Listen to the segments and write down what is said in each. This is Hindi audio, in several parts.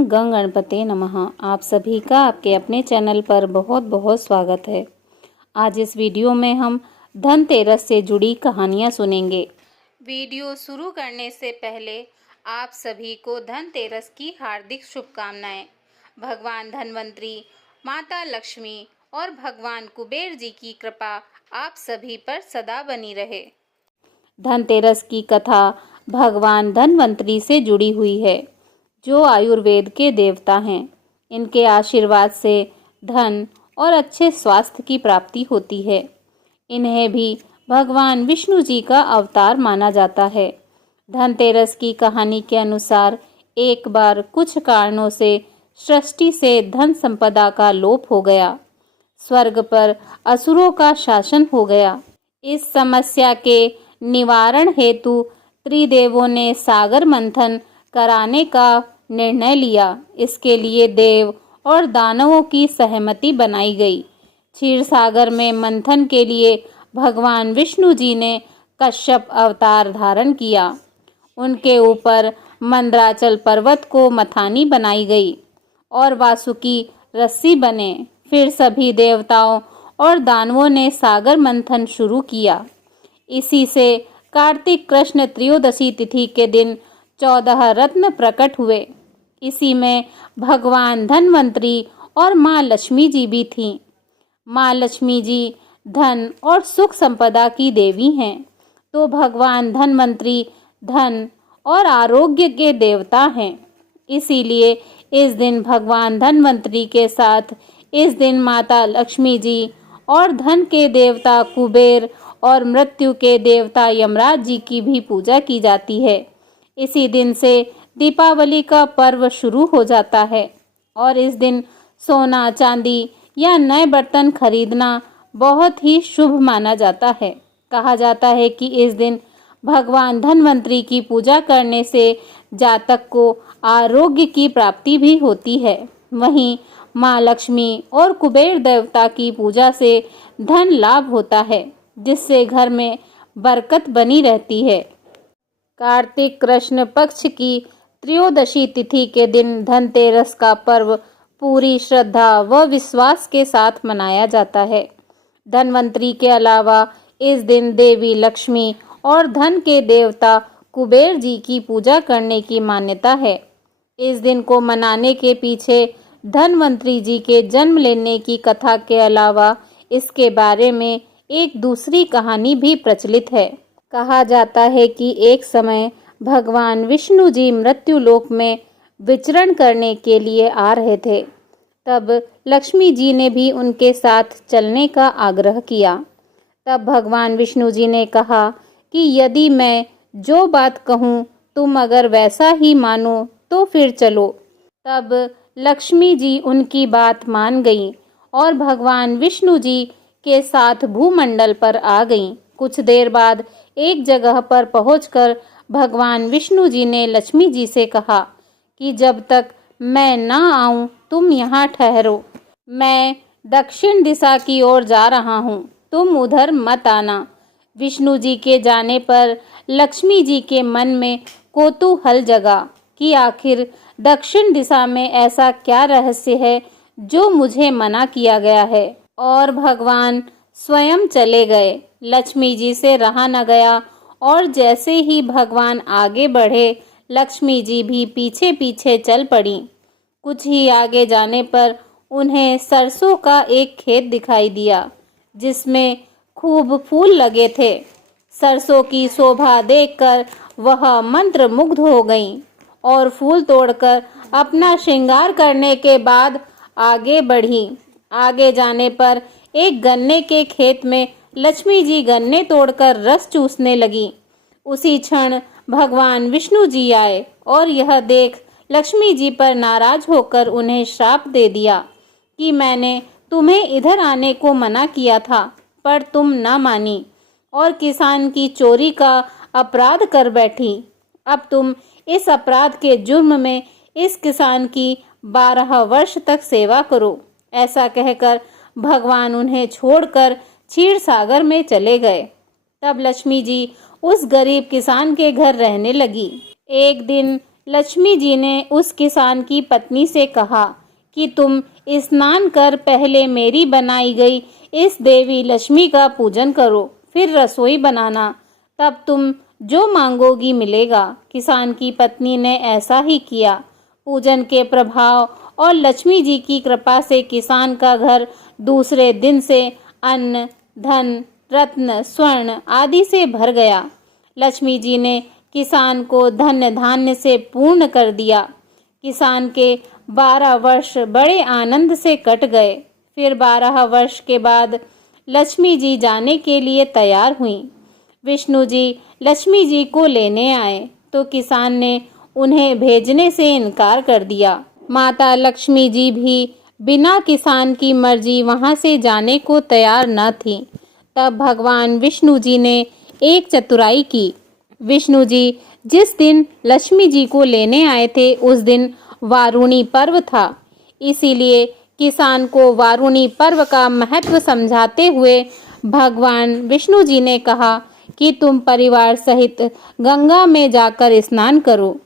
ओम गंग गणपते नमः। आप सभी का आपके अपने चैनल पर बहुत बहुत स्वागत है। आज इस वीडियो में हम धनतेरस से जुड़ी कहानियाँ सुनेंगे। वीडियो शुरू करने से पहले आप सभी को धनतेरस की हार्दिक शुभकामनाएं। भगवान धन्वंतरी, माता लक्ष्मी और भगवान कुबेर जी की कृपा आप सभी पर सदा बनी रहे। धनतेरस की कथा भगवान धन्वंतरी से जुड़ी हुई है, जो आयुर्वेद के देवता हैं। इनके आशीर्वाद से धन और अच्छे स्वास्थ्य की प्राप्ति होती है। इन्हें भी भगवान विष्णु जी का अवतार माना जाता है। धनतेरस की कहानी के अनुसार एक बार कुछ कारणों से सृष्टि से धन संपदा का लोप हो गया। स्वर्ग पर असुरों का शासन हो गया। इस समस्या के निवारण हेतु त्रिदेवों ने सागर मंथन कराने का निर्णय लिया। इसके लिए देव और दानवों की सहमति बनाई गई। क्षीर सागर में मंथन के लिए भगवान विष्णु जी ने कश्यप अवतार धारण किया। उनके ऊपर मंदराचल पर्वत को मथानी बनाई गई और वासुकी रस्सी बने। फिर सभी देवताओं और दानवों ने सागर मंथन शुरू किया। इसी से कार्तिक कृष्ण त्रयोदशी तिथि के दिन 14 रत्न प्रकट हुए। इसी में भगवान धन्वंतरी और माँ लक्ष्मी जी भी थीं। माँ लक्ष्मी जी धन और सुख संपदा की देवी हैं, तो भगवान धन्वंतरी धन और आरोग्य के देवता हैं। इसीलिए इस दिन भगवान धन्वंतरी के साथ इस दिन माता लक्ष्मी जी और धन के देवता कुबेर और मृत्यु के देवता यमराज जी की भी पूजा की जाती है। इसी दिन से दीपावली का पर्व शुरू हो जाता है और इस दिन सोना, चांदी या नए बर्तन खरीदना बहुत ही शुभ माना जाता है। कहा जाता है कि इस दिन भगवान धन्वंतरी की पूजा करने से जातक को आरोग्य की प्राप्ति भी होती है। वहीं माँ लक्ष्मी और कुबेर देवता की पूजा से धन लाभ होता है, जिससे घर में बरकत बनी रहती है। कार्तिक कृष्ण पक्ष की त्रयोदशी तिथि के दिन धनतेरस का पर्व पूरी श्रद्धा व विश्वास के साथ मनाया जाता है। धन्वंतरी के अलावा इस दिन देवी लक्ष्मी और धन के देवता कुबेर जी की पूजा करने की मान्यता है। इस दिन को मनाने के पीछे धन्वंतरी जी के जन्म लेने की कथा के अलावा इसके बारे में एक दूसरी कहानी भी प्रचलित है। कहा जाता है कि एक समय भगवान विष्णु जी मृत्यु लोक में विचरण करने के लिए आ रहे थे। तब लक्ष्मी जी ने भी उनके साथ चलने का आग्रह किया। तब भगवान विष्णु जी ने कहा कि यदि मैं जो बात कहूँ तुम अगर वैसा ही मानो तो फिर चलो। तब लक्ष्मी जी उनकी बात मान गईं और भगवान विष्णु जी के साथ भूमंडल पर आ गईं। कुछ देर बाद एक जगह पर पहुंचकर भगवान विष्णु जी ने लक्ष्मी जी से कहा कि जब तक मैं न आऊं तुम यहाँ ठहरो। मैं दक्षिण दिशा की ओर जा रहा हूँ, तुम उधर मत आना। विष्णु जी के जाने पर लक्ष्मी जी के मन में कौतूहल जगा कि आखिर दक्षिण दिशा में ऐसा क्या रहस्य है जो मुझे मना किया गया है, और भगवान स्वयं चले गए। लक्ष्मी जी से रहा न गया और जैसे ही भगवान आगे बढ़े लक्ष्मी जी भी पीछे पीछे चल पड़ी। कुछ ही आगे जाने पर उन्हें सरसों का एक खेत दिखाई दिया, जिसमें खूब फूल लगे थे। सरसों की शोभा देखकर वह मंत्रमुग्ध हो गईं और फूल तोड़कर अपना श्रृंगार करने के बाद आगे बढ़ी। आगे जाने पर एक गन्ने के खेत में लक्ष्मी जी गन्ने तोड़कर रस चूसने लगी। उसी क्षण भगवान विष्णु जी आए और यह देख लक्ष्मी जी पर नाराज होकर उन्हें श्राप दे दिया कि मैंने तुम्हें इधर आने को मना किया था, पर तुम न मानी और किसान की चोरी का अपराध कर बैठी। अब तुम इस अपराध के जुर्म में इस किसान की 12 वर्ष तक सेवा करो। ऐसा कहकर भगवान उन्हें छोड़कर क्षीर सागर में चले गए। तब लक्ष्मी जी उस गरीब किसान के घर रहने लगी। एक दिन लक्ष्मी जी ने उस किसान की पत्नी से कहा कि तुम स्नान कर पहले मेरी बनाई गई इस देवी लक्ष्मी का पूजन करो, फिर रसोई बनाना, तब तुम जो मांगोगी मिलेगा। किसान की पत्नी ने ऐसा ही किया। पूजन के प्रभाव और लक्ष्मी जी की कृपा से किसान का घर दूसरे दिन से अन्न, धन, रत्न, स्वर्ण आदि से भर गया। लक्ष्मी जी ने किसान को धन्य धान्य से पूर्ण कर दिया। किसान के 12 वर्ष बड़े आनंद से कट गए। फिर 12 वर्ष के बाद लक्ष्मी जी जाने के लिए तैयार हुईं। विष्णु जी लक्ष्मी जी को लेने आए तो किसान ने उन्हें भेजने से इनकार कर दिया। माता लक्ष्मी जी भी बिना किसान की मर्जी वहां से जाने को तैयार न थी। तब भगवान विष्णु जी ने एक चतुराई की। विष्णु जी जिस दिन लक्ष्मी जी को लेने आए थे उस दिन वारुणी पर्व था। इसीलिए किसान को वारुणी पर्व का महत्व समझाते हुए भगवान विष्णु जी ने कहा कि तुम परिवार सहित गंगा में जाकर स्नान करो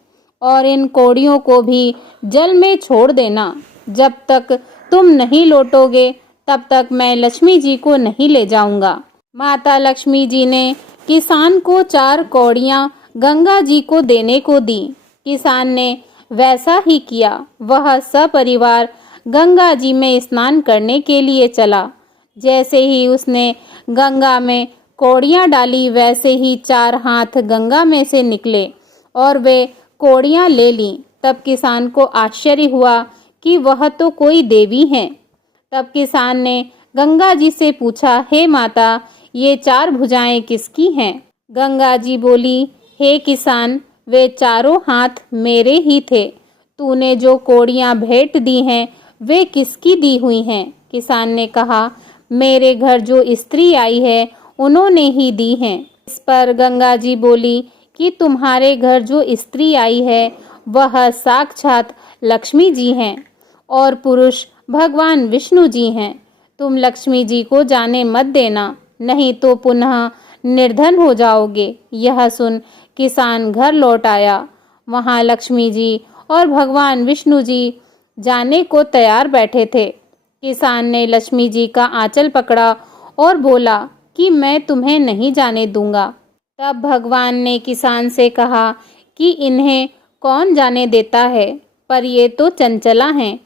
और इन कौड़ियों को भी जल में छोड़ देना। जब तक तुम नहीं लौटोगे तब तक मैं लक्ष्मी जी को नहीं ले जाऊंगा। माता लक्ष्मी जी ने किसान को 4 कौड़ियां गंगा जी को देने को दी। किसान ने वैसा ही किया। वह सपरिवार गंगा जी में स्नान करने के लिए चला। जैसे ही उसने गंगा में कौड़ियां डाली वैसे ही 4 हाथ गंगा में से निकले और वे कौड़ियां ले लीं। तब किसान को आश्चर्य हुआ कि वह तो कोई देवी हैं। तब किसान ने गंगा जी से पूछा, हे माता, ये 4 भुजाएं किसकी हैं? गंगा जी बोली, हे किसान, वे चारों हाथ मेरे ही थे। तूने जो कौड़ियां भेंट दी हैं वे किसकी दी हुई हैं? किसान ने कहा, मेरे घर जो स्त्री आई है उन्होंने ही दी हैं। इस पर गंगा जी बोली कि तुम्हारे घर जो स्त्री आई है वह साक्षात लक्ष्मी जी हैं और पुरुष भगवान विष्णु जी हैं। तुम लक्ष्मी जी को जाने मत देना, नहीं तो पुनः निर्धन हो जाओगे। यह सुन किसान घर लौट आया। वहां लक्ष्मी जी और भगवान विष्णु जी जाने को तैयार बैठे थे। किसान ने लक्ष्मी जी का आंचल पकड़ा और बोला कि मैं तुम्हें नहीं जाने दूंगा। तब भगवान ने किसान से कहा कि इन्हें कौन जाने देता है, पर ये तो चंचला हैं,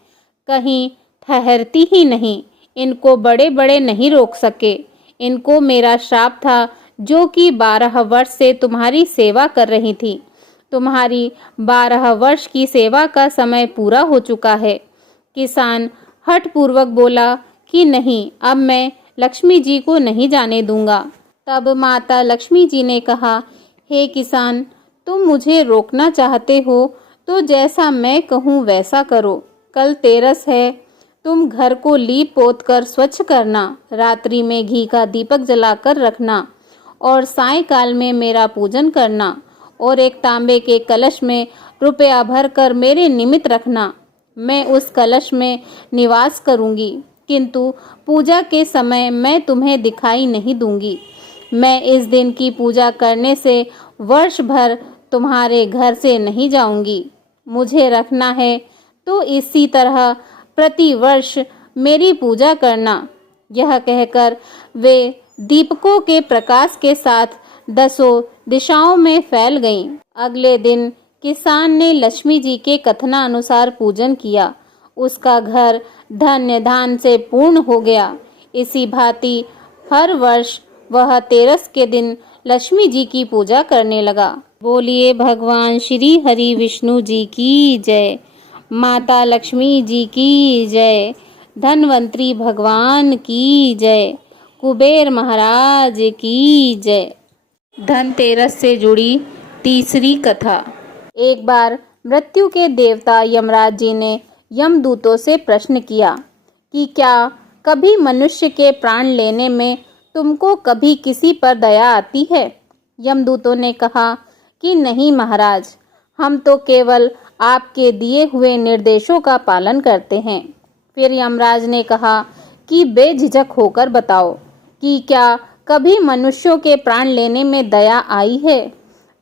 कहीं ठहरती ही नहीं। इनको बड़े बड़े नहीं रोक सके। इनको मेरा श्राप था जो कि 12 वर्ष से तुम्हारी सेवा कर रही थी। तुम्हारी 12 वर्ष की सेवा का समय पूरा हो चुका है। किसान हठपूर्वक बोला कि नहीं, अब मैं लक्ष्मी जी को नहीं जाने दूंगा। तब माता लक्ष्मी जी ने कहा, हे किसान, तुम मुझे रोकना चाहते हो तो जैसा मैं कहूँ वैसा करो। कल तेरस है, तुम घर को लीप पोत कर स्वच्छ करना, रात्रि में घी का दीपक जलाकर रखना और सायंकाल में मेरा पूजन करना और एक तांबे के कलश में रुपया भर कर मेरे निमित्त रखना। मैं उस कलश में निवास करूंगी, किंतु पूजा के समय मैं तुम्हें दिखाई नहीं दूंगी। मैं इस दिन की पूजा करने से वर्ष भर तुम्हारे घर से नहीं जाऊंगी। मुझे रखना है तो इसी तरह प्रति वर्ष मेरी पूजा करना। यह कहकर वे दीपकों के प्रकाश के साथ 10 दिशाओं में फैल गईं। अगले दिन किसान ने लक्ष्मी जी के कथनानुसार पूजन किया। उसका घर धन्य धान से पूर्ण हो गया। इसी भांति हर वर्ष वह तेरस के दिन लक्ष्मी जी की पूजा करने लगा। बोलिए भगवान श्री हरि विष्णु जी की जय, माता लक्ष्मी जी की जय, धनवंतरी भगवान की जय, कुबेर महाराज की जय। धनतेरस से जुड़ी तीसरी कथा। एक बार मृत्यु के देवता यमराज जी ने यमदूतों से प्रश्न किया कि क्या कभी मनुष्य के प्राण लेने में तुमको कभी किसी पर दया आती है? यमदूतों ने कहा कि नहीं महाराज, हम तो केवल आपके दिए हुए निर्देशों का पालन करते हैं। फिर यमराज ने कहा कि बेझिझक होकर बताओ कि क्या कभी मनुष्यों के प्राण लेने में दया आई है?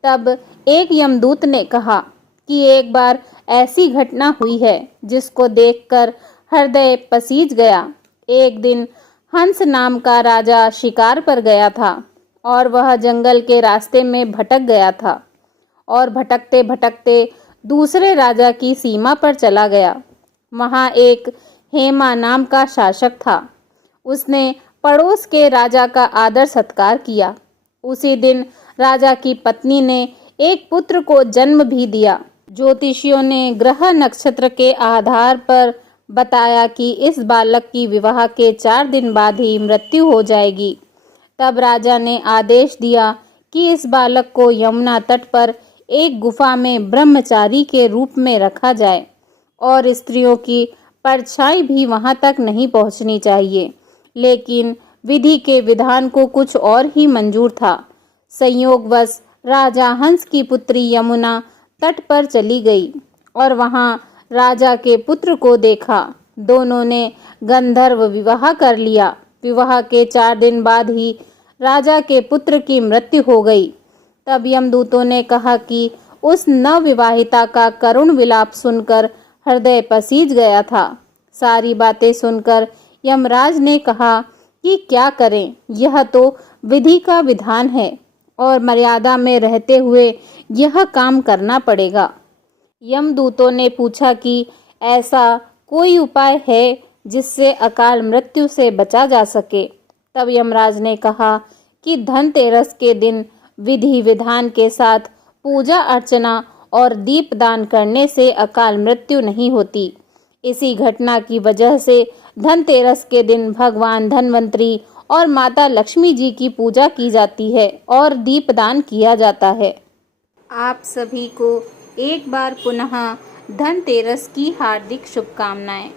तब एक यमदूत ने कहा कि एक बार ऐसी घटना हुई है जिसको देखकर हृदय पसीज गया। एक दिन हंस नाम का राजा शिकार पर गया था और वह जंगल के रास्ते में भटक गया था और भटकते भटकते दूसरे राजा की सीमा पर चला गया। वहाँ एक हेमा नाम का शासक था। उसने पड़ोस के राजा का आदर सत्कार किया। उसी दिन राजा की पत्नी ने एक पुत्र को जन्म भी दिया। ज्योतिषियों ने ग्रह नक्षत्र के आधार पर बताया कि इस बालक की विवाह के 4 दिन बाद ही मृत्यु हो जाएगी। तब राजा ने आदेश दिया कि इस बालक को यमुना तट पर एक गुफा में ब्रह्मचारी के रूप में रखा जाए और स्त्रियों की परछाई भी वहां तक नहीं पहुंचनी चाहिए। लेकिन विधि के विधान को कुछ और ही मंजूर था। संयोगवश राजा हंस की पुत्री यमुना तट पर चली गई और वहां राजा के पुत्र को देखा। दोनों ने गंधर्व विवाह कर लिया। विवाह के 4 दिन बाद ही राजा के पुत्र की मृत्यु हो गई। तब यमदूतों ने कहा कि उस नवविवाहिता का करुण विलाप सुनकर हृदय पसीज गया था। सारी बातें सुनकर यमराज ने कहा कि क्या करें, यह तो विधि का विधान है और मर्यादा में रहते हुए यह काम करना पड़ेगा। यमदूतों ने पूछा कि ऐसा कोई उपाय है जिससे अकाल मृत्यु से बचा जा सके। तब यमराज ने कहा कि धनतेरस के दिन विधि विधान के साथ पूजा अर्चना और दीपदान करने से अकाल मृत्यु नहीं होती। इसी घटना की वजह से धनतेरस के दिन भगवान धन्वंतरी और माता लक्ष्मी जी की पूजा की जाती है और दीपदान किया जाता है। आप सभी को एक बार पुनः धनतेरस की हार्दिक शुभकामनाएं।